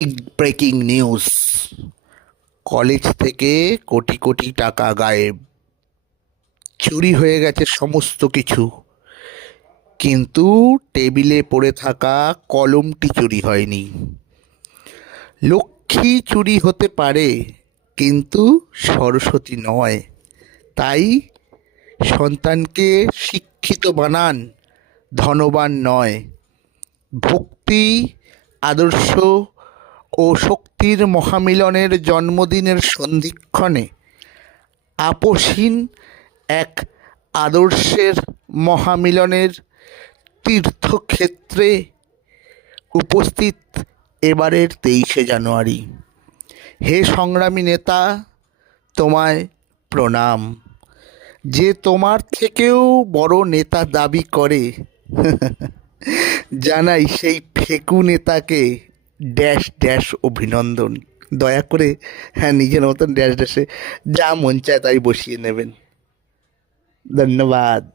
Breaking news! College থেকে কোটি কোটি টাকা গায়েব, চুরি হয়ে গেছে সমস্ত কিছু, কিন্তু টেবিলে পড়ে থাকা কলমটি চুরি হয়নি। লক্ষ্মী চুরি হতে পারে, কিন্তু সরস্বতী নয়। তাই সন্তানকে শিক্ষিত বানান, ধনবান নয়। ভক্তি, আদর্শ ও শক্তির মহামিলনের জন্মদিনের সন্ধিক্ষণে আপসহীন এক আদর্শের মহামিলনের তীর্থক্ষেত্রে উপস্থিত এবারের 23শে জানুয়ারি। হে সংগ্রামী নেতা, তোমায় প্রণাম। যে তোমার থেকেও বড় নেতা দাবি করে, জানাই সেই ফেকু নেতাকে ড্যাশ ড্যাশ অভিনন্দন। দয়া করে নিজের মতন ড্যাশ ড্যাশে যা মন চায় তাই বসিয়ে নেবেন। ধন্যবাদ।